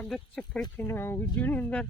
સ્વાગત છે ફરીથી નવા વિડીયોની અંદર.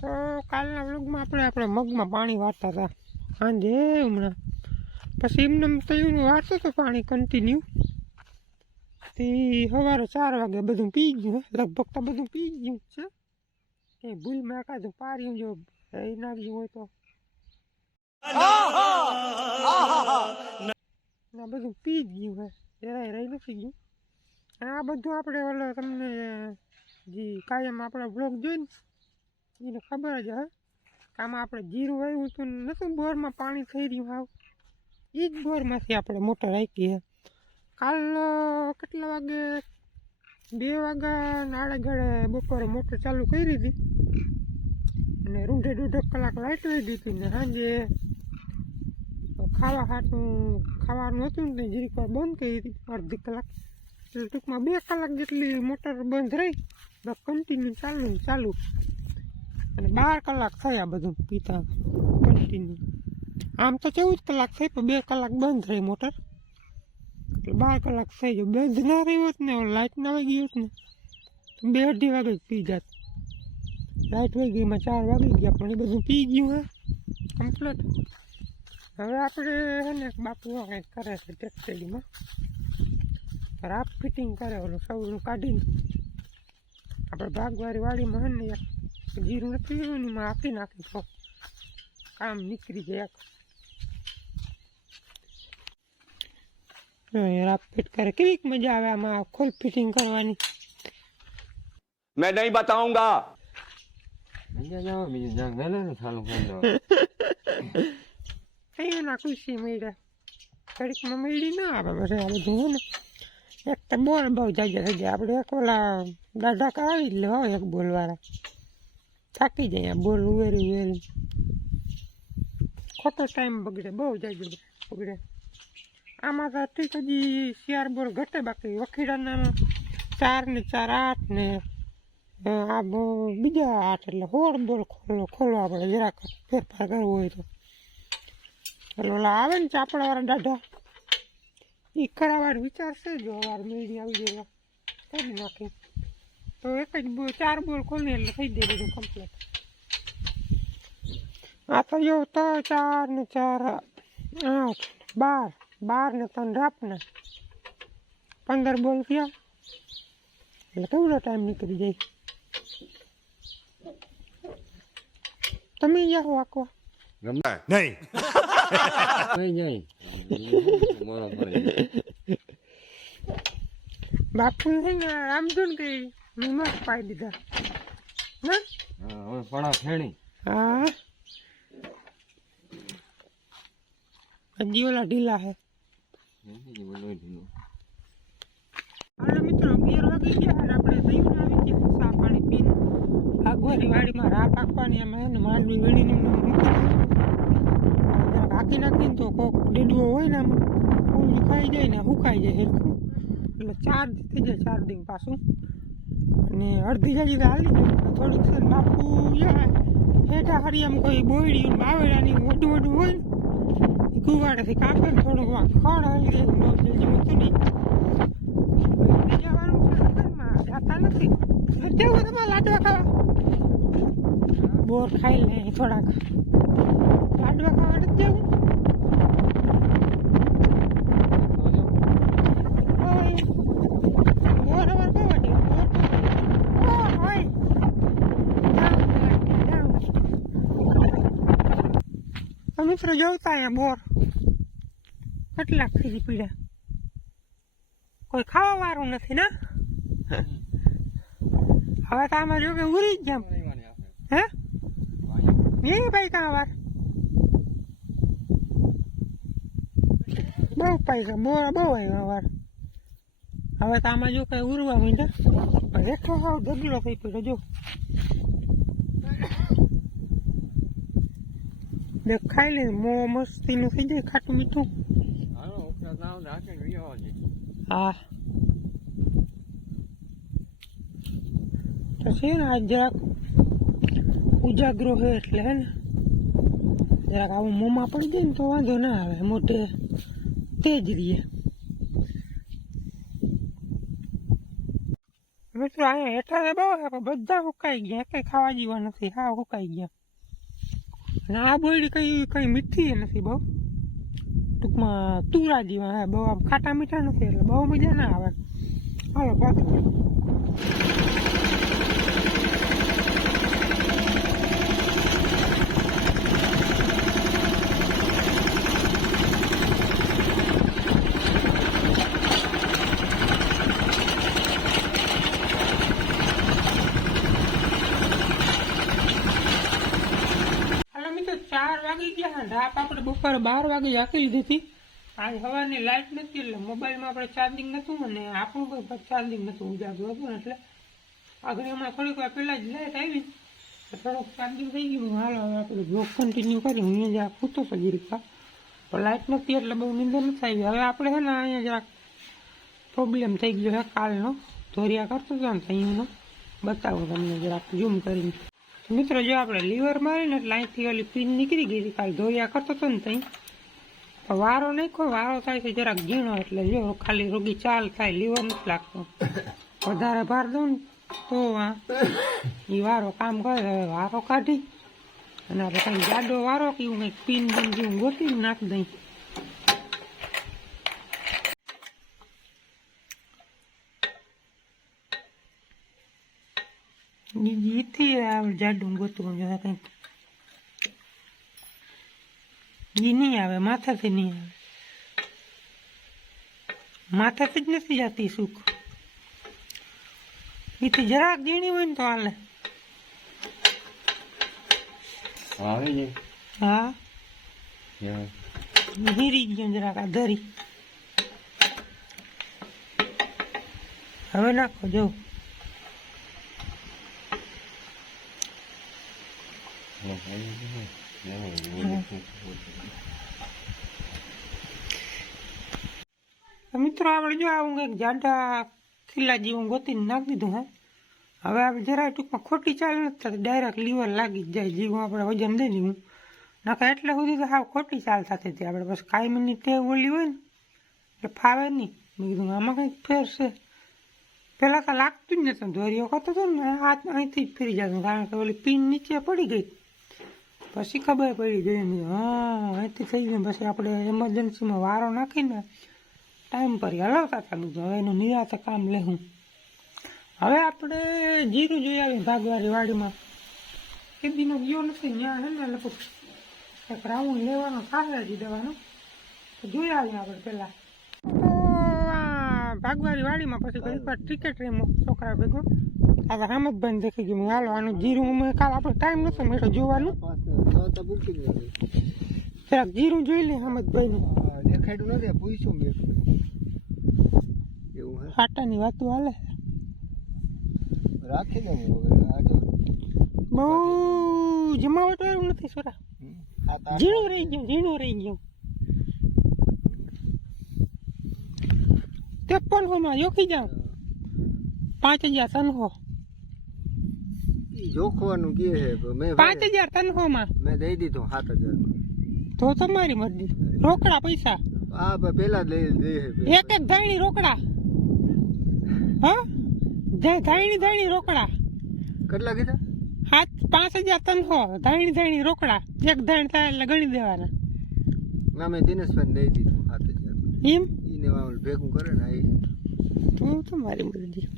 તો કાલના વ્લોગમાં આપણે આપણે મગમાં પાણી વાળતા હતા. સાંજે હમણાં. પછી એમને તયું વાળતું હતું પાણી કન્ટિન્યુ તે સવારે ચાર વાગે બધું પી ગયું લગભગ તો બધું પી ગયું છે. એ ભૂલમાં એકાદું પાર્યું જો રહી નાખ્યું હોય તો. ના બધું પી જ ગયું, હે. જરાય રહી નથી ગયું. આ બધું આપણે ઓલો તમને જે, કાયમ આપણા બ્લોગ જોઈને એને ખબર જ હે આમાં આપણે જીરું વાવ્યું હતું નતું, બોરમાં પાણી થઈ રહ્યું હાવ એ જ બોરમાંથી આપણે મોટર રાખી હે કાલ કેટલા વાગે? બે વાગ્યા નાળે ગળે બપોરે મોટર ચાલુ કરી હતી અને રૂંઢે દોઢ કલાક લાઇટ વહી દીધી ને સાંજે ખાવા હાટું ખાવાનું હતું ને જીરીક બંધ કરી હતી અડધી કલાક. એટલે ટૂંકમાં બે કલાક જેટલી મોટર બંધ રહી. બસ કન્ટિન્યુ ચાલુ ચાલુ અને બાર કલાક થયા બધું પીતા કન્ટિન્યુ આમ તો ચૌદ કલાક થઈ પણ બે કલાક બંધ રહી મોટર. એટલે બાર કલાક થઈ ગયો. બંધ ના રહી હોત ને લાઇટ ના વાગી હોત ને બે અઢી વાગે પી જાત. લાઇટ વાગી એમાં ચાર વાગી ગયા, પણ એ બધું પી ગયું, હે. કમ્પ્લીટ હવે આપણે, હે ને, બાપુ કંઈક કરે છે ટેક્સટાઇલમાં રાફ ફિટિંગ કરે ઓલું સૌનું કાઢીને. આપણે ભાગવારી વાડીમાં હે ને એક જીરું નથી લેવું ને એમાં આપી નાખી તો કામ નીકળી જાય એક હવે રાપ ફિટ કરે કેવીક મજા આવે આમાં ખોલ ફિટિંગ કરવાની मैं नहीं बताऊंगा બીજા જાવ બીજું જાગ ગયેલો ને ચાલુ કરી દો કઈ ના ખુશી મળ્યા ઘડીકમાં મળી ના આવે પછી આ બધું હે ને એક તો બોલ બહુ જાય થઈ જાય આપણે એક ઓલા દાદા કાવી જ લે હોય એક બોલવાળા. થાકી જાય બોલ ઉવેરી ઉવેરી. ખોટો ટાઈમ બગડે, બહુ જાય બગડે. આમાં તો ઠીક હજી શિયાર બોલ ઘટે બાકી વખીડાના ચાર ને ચાર આઠ ને આ બીજા આઠ એટલે હોળ બોલ ખોલો ખોલવા પડે જરાક ફેરફાર કરવો હોય તો. એટલે ઓલા આવે ને ચાપડાવાળા દાઢા. એ કરાવવાનો વિચાર છે જો વાર મેળી આવી જાય કરી નાખી. તો એક જ બોલ, ચાર બોલ ખોલી એટલે થઈ જાય બધું કમ્પ્લીટ આ તો જો તો ચાર ને ચાર, આઠ, બાર બાર ને ત્રણ રાપના પંદર બોલ થયા. એટલે કેવડો ટાઈમ નીકળી જાય? તમે જાઓ વાંકવા नहीं નહીં નહીં પડી બાપુ છે ને રામધૂન કઈ નિમક પાઈ દીધા ના હા હવે પડા ફેણી હા હજી ઓલા ઢીલા હે હાલો મિત્રો અગિયાર વાગી ગયા અને આપણે દહીં આવી ગયા સા પાણી પીને આગવાની વાડીમાં રાહ પાકવાની એમાં એને માંડવી વીણીને મૂકી હાંકી નાખીને તો કોક ડેડવો હોય ને આમાં ફૂલ ખાઈ જાય ને સુકાઈ જાય હેરખું. એટલે ચાર્જ થઈ જાય ચાર્જિંગ પાછું. અને અડધી ગાડી હાલી જાય થોડીક છે. બાપુ હેઠા હરી આમ કોઈ બોયડી બાવેડાની મોટું મોટું હોય ને કુવાડેથી કાપે થોડુંક વાર ખડ હાલી જાય બહુ જલ્દી હોતું નહીં. જવાનું છે લગ્નમાં જાતા નથી. તમારે લાડવા ખાવા? બોર ખાઈ લે થોડાક. લાડવા ખાવા નથી જવું મિત્રો જોતા અહીંયા બોર કેટલાક થઈ પીડા કોઈ ખાવા વાળું નથી ને હવે તો આમાં જો કે ઉરી જ જામ હે ભાઈ કાં વાર બહુ પૈસા બહુ બહુ આવ્યો વાર હવે તો આમાં જો કઈ ઉરવા માંડ્યા રેખો સાવ ઢગલો થઈ પડ્યો જો. ખાઈ લે મો મસ્તીનું થઈ જાય ખાટું મીઠું. ને. હા. તો છે ને આજ જરાક ઉજાગરો હે એટલે હે ને. જરાક આવું મોંમાં પડી જાય ને તો વાંધો ના આવે મોટે. તેજ રહીએ હવે મિત્રો અહીંયા હેઠળ બહુ બધા સુકાઈ ગયા કઈ ખાવા જેવા નથી હા સુકાઈ ગયા અને આ બોયડી કઈ કઈ મીઠી નથી બહુ ટૂંકમાં તુરા જેવા હા બહુ આમ ખાટા મીઠા નથી એટલે બહુ મજા ના આવે હાલો પાછું હાલો મિત્રો ચાર વાગી ગયા ને રાત બપોરે બાર વાગે હાકી લીધી હતી. આજ સવારની લાઇટ નથી એટલે મોબાઈલમાં આપણે ચાર્જિંગ નહોતું અને આપણું કોઈ ચાર્જિંગ નહોતું ઉજાગરું હતું ને એટલે આગળ હમણાં થોડીક વાર પહેલાં જ લાઇટ આવી થોડુંક ચાર્જિંગ થઈ ગયું. હાલો હવે આપણે બ્લોગ કન્ટિન્યુ કરી. હું અહીંયા જરાક ખૂતો તો જીરીકા પણ લાઇટ નથી એટલે બહુ નિંદર નથી આવી. હવે આપણે છે ને અહીંયા જરાક પ્રોબ્લેમ થઈ ગયો છે કાલનો. ધોરિયા કરતો હતો ને તો અહીંયાનો. બતાવું તમને જરાક. ઝૂમ કરીને. મિત્રો, જો આપણે લીવર મારીને એટલે અહીંથી ઓલી પિન નીકળી ગઈ હતી કાલ ધોયા કરતો હતો ને ત્યાં વારો વારો નાખ્યો, વારો થાય છે જરાક ઝીણો એટલે જો ખાલી રોગી ચાલ થાય લીવર નથી લાગતો. વધારે ભાર દઉં ને તો આ એ વારો કામ કરે, હવે વારો કાઢી. અને આપણે કંઈક જાડો વારો કે એવું કંઈક પિન બીન જેવું ગોતીને નાખી દઈ. જીથી જાડું ગોતું જો કંઈક ઈ નહીં આવે માથાથી નહીં આવે માથાથી જ નથી જતી સુખ એથી જરાક ઝીણી હોય ને તો હાલે આવે છે હા હીરી ગયો જરાક આ ધરી હવે નાખો જો મિત્રો આપણે જો આવું કંઈક જાડા ખીલા જેવું ગોતીને નાખી દીધું, હે. હવે આપણે જરાય ટૂંકમાં ખોટી ચાલ નથી ડાયરેક્ટ લીવર લાગી જ જાય, જેવું આપણે વજન દઈ દીધું નકર એટલે સુધી તો હાવ ખોટી ચાલ થતી હતી. આપણે બસ કાયમીની ટેવ ઓલી હોય ને, એટલે ફાવે નહીં. મેં કીધું, આમાં કંઈક ફેર છે. પહેલાં તો લાગતું જ નતું. દોરીઓ કરતો હતો ને, હાથ અહીંથી જ ફરી જતું, કારણ કે ઓલી પીન નીચે પડી ગઈ. પછી ખબર પડી ગઈ હા, અહીંથી થઈ ગયું. પછી આપણે એમરજન્સીમાં વારો નાખીને ટાઈમ પર હલાવતા હતા બીજું. હવે એનું નિરાત કામ લેવું હવે આપણે જીરું જોઈ આવી ભાગવારી વાડીમાં. એ દીનો ગયો નથી. ત્યાં હે ને લગભગ એક રાઉન્ડ લેવાનો હજી દવાનો. તો જોઈ આવીએ આપણે પહેલાં. ભાગવારી વાડીમાં પછી ઘડીક વાર ક્રિકેટ રમો છોકરા ભેગો. હવે હામદભાઈ દેખી ગયું. હાલો, આનું જીરું અમે કાલ આપણે ટાઈમ નથી મળ્યો જોવાનું. જરાક જીરું જોઈ લે હામદભાઈનું દેખાડ્યું નથી પૂછ્યું મેં એવું હાટાની વાતો હાલે. રાખી દે આજે બહુ જમાવટ વાળું નથી સોરા ઝીણું રહી ગયું ઝીણું રહી ગયું. ત્રેપન હોમાં જોખી જાઉં પાંચ હજાર સનહો જોખવાનું કે છે મેં પાંચ હજાર તનખોમાં મેં દઈ દીધું સાત હજાર. તો તમારી મરજી. રોકડા પૈસા. આ પણ પેલા લઈ દઈ છે એક એક ધાણી રોકડા. હા? ધાણી ધાણી રોકડા. કેટલા કીધા? હાથ પાંચ હજાર તનખો ધાણી ધાણી રોકડા. એક ધાણી થાય એટલે ગણી દેવાના. ના મેં દિનેશભાઈ દઈ દીધું સાત હજાર. એમ? એને ભેગું કરે ને એ તો તમારી મરજી.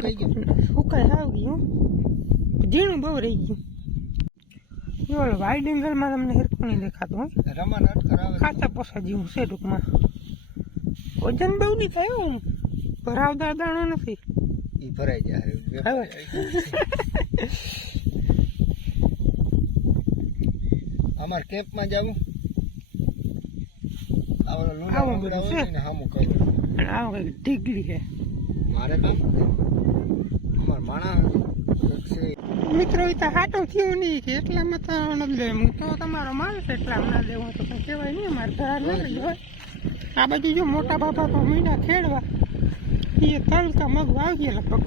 કઈ ગયું. સુકાઈ આવી ગયું ઝીણું બહુ રહી ગયું. જો ઓલો વાઇડ એંગલમાં તમને હિરકું નહીં દેખાતું રમણ અટકર આવે કાચા પોસા જેવું છે ટૂંકમાં. વજન બહુ નહીં થાય હું. ભરાવદાર દાણો નથી. એ ભરાઈ જાય હવે અમાર કેમ્પમાં જાવું. આ ઓલો લુલા આવું બધું છે. આવું કંઈક ઢીગલી છે. મારે કામ અમાર માણસ એક છે મિત્રો એ તો હાટો થયું નહીં કે એટલામાં તો નથી દે. હું તો તમારો માલ છે એટલામાં ના દેવું તો કંઈ કહેવાય નહીં અમારે ઘર નથી લઈ આ બાજુ જો મોટા બાપા તો મહિના ખેડવા. એ તલકા મગ વાવી ગયા લગભગ.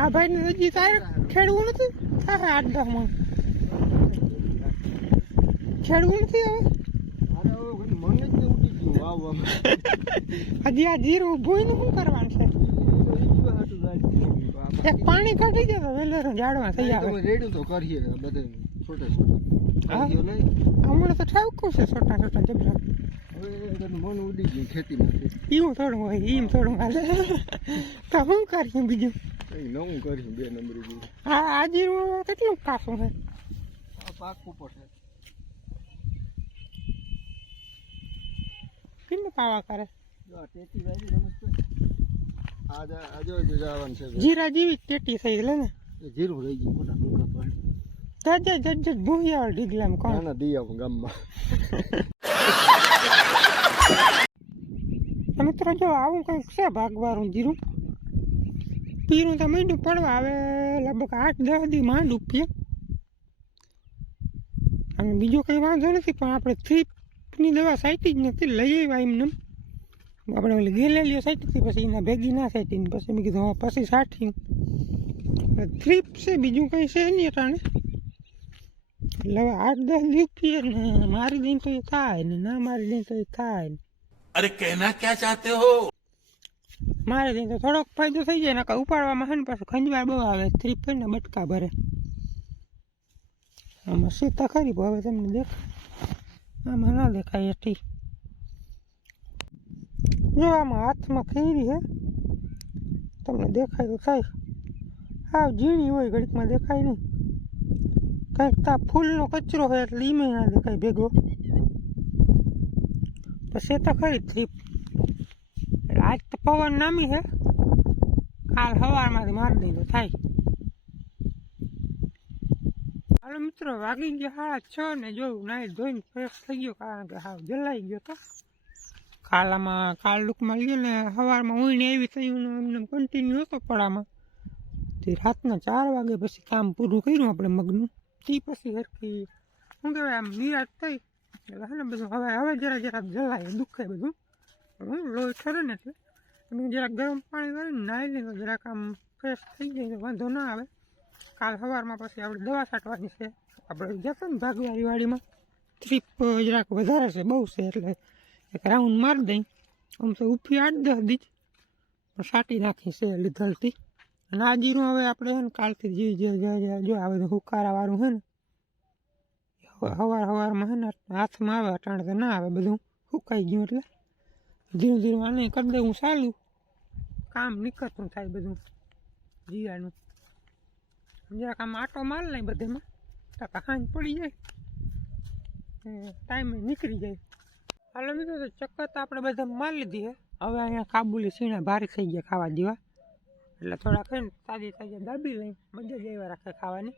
આ ભાઈને હજી તારે ખેડવું નથી? થાય આઠ દસ મણ ખેડવું નથી હવે? હજી આ જીરું ને શું કરવાનું છે એક પાણી કાઢી દે તો વેલેરો ઝાડવા થઈ આવે રેડ્યું તો કરીએ બધે છોટે હા? છોટે હમણાં તો ઠાવકું છે છોટા છોટા જબરા. મન ઉડી ગયું ખેતીમાંથી. એવું થોડું હોય એમ થોડું હાલે. તો શું કરીએ બીજું? કંઈ નવું કરીશું બે નંબરી જેવું. આ આ જીરું કેટલું કાસું છે પાક છે કેટલું પાવા કરે? ટેટી વાળી આ જા- આ જો જો જવાનું છે જીરા જેવી ટેટી થઈ લે ને. જીરું રહી ગયું મોટા ડુંગર પર જજ જજ જજ ભૂયા ઢીગલામ કોણ? નાના દી આવું ગામમાં. મિત્રો જો આવું કંઈક છે ભાગવારું જીરું? પીરું તો મીંડું પડવા આવે લગભગ આઠ દસ દી માંડું પીએ અને બીજો કંઈ વાંધો નથી પણ આપણે થ્રીપની દવા સાઈટી જ નથી લઈ આવ્યા એમને. આપણે ઓલી ગીલેલીઓ સાઈટથી પછી એના ભેગી ના સાઈટીને પછી મેં કીધું પછી સાઠી ક્રીપ છે બીજું કંઈ છે નહીં અટાણે. એટલે હવે આઠ દસ લીપીએ ને મારી દઈને તો એ થાય ને ના મારી દઈને તો એ થાય અરે કહેના ક્યાં ચાહતે હો? મારે દઈને તો થોડોક ફાયદો થઈ જાય ને કાંઈ ઉપાડવામાં હે ને પાછું ખંજવાર બહુ આવે ત્રીપ ને બટકા ભરે. આમાં સીતા ખરી હવે તમને દેખાય. આમાં ના દેખાય ઠીક જો આમાં હાથમાં ખીરી હે, તમને દેખાય તો થાય. હા ઝીણી હોય, ઘડીકમાં દેખાય નહીં. કંઈક તા ફૂલનો કચરો હોય એટલે ઈમે ના દેખાય ભેગો. પછી તો ખરી ટ્રીપ એટલે આજ તો પવન નામી છે કાલ સવારમાંથી મારી તો થાય. હાલો મિત્રો, વાગી ગયા સાડા છ ને જોયું નાઈ ધોઈને ફ્રેશ થઈ ગયો, કારણ કે હાવ જલાઈ ગયો તો. કાલામાં, કાલ લુકમાં ગયો ને સવારમાં ઊઈને આવી થયું ને એમને કન્ટિન્યુ હતો પડામાં. તે રાતના ચાર વાગે પછી કામ પૂરું કર્યું આપણે મગનું. તે પછી હરખી, શું કહેવાય, આમ નિરાશ થઈ. એટલે હે ને બધું હવે હવે જરા જરા જલાય દુખે બધું. હું લોહી ઠરે ને એટલે. અને જરાક ગરમ પાણી કરીને નાહી લઈને જરાક આમ ફ્રેશ થઈ જાય વાંધો ના આવે. કાલ સવારમાં પછી આપણે દવા છાંટવાની છે. આપણે જશે ને ભાગવારી વાડીમાં ટ્રીપ જરાક વધારે છે, બહુ છે, એટલે એક રાઉન્ડ મારી દઈ. આમ તો ઉફી આઠ દસ દીજ પણ સાટી નાખી છે લીધલથી અને આ જીરું હવે આપણે છે ને કાલથી જીવી જે જે જે, જો આ બધું હુકારાવાળું છે ને. હવાર, હવારમાં છે ને હાથમાં આવે, અટાણે તો ના આવે બધું. સુકાઈ ગયું એટલે. ધીરે, ધીરું આને કરી દઉં સારું કામ નીકળતું થાય બધું. જીરાનું જરાક આમ આટો માર નહીં બધેમાં. ટકા હાંજ પડી જાય. ટાઈમે નીકળી જાય. હાલો મિત્રો, તો ચક્કર તો આપણે બધા માર લીધી છે હવે અહીંયા કાબુલી સીણા ભારે થઈ ગયા ખાવા જેવા એટલે થોડા ખાઈને તાજી તાજી દાબી લઈ મજા જ એવા રાખે ખાવાની.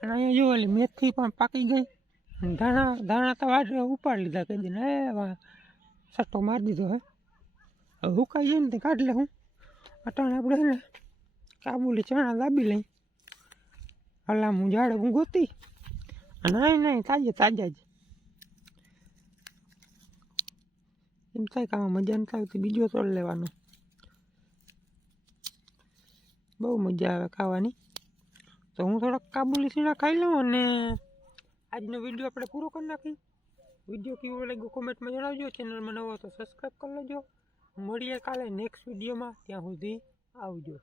અને અહીંયા જો ઓલી મેથી પણ પાકી ગઈ. અને ધાણા ધાણા તો વાટ ઉપાડી લીધા કહી દઈને એ સટ્ટો મારી દીધો હે. હવે હુકાઈ જાય ને તે કાઢી લે હું અટાણે આપણે છે ને કાબુલી ચણા દાબી લઈ. હલા હું જાડે હું ગોતી. અને નહીં નહીં તાજે, તાજા જ. એમ થાય કે આમાં મજા થાય તો બીજો તોડ લેવાનો. બહુ મજા આવે ખાવાની. તો હું થોડાક કાબુલી સીણા ખાઈ લઉં અને આજનો વીડિયો આપણે પૂરો કરી નાખી વીડિયો કેવો લાગ્યો કોમેન્ટમાં જણાવજો. ચેનલમાં નવો તો સબસ્ક્રાઈબ કરી લેજો. મળીએ કાલે નેક્સ્ટ વિડીયોમાં. ત્યાં સુધી આવજો.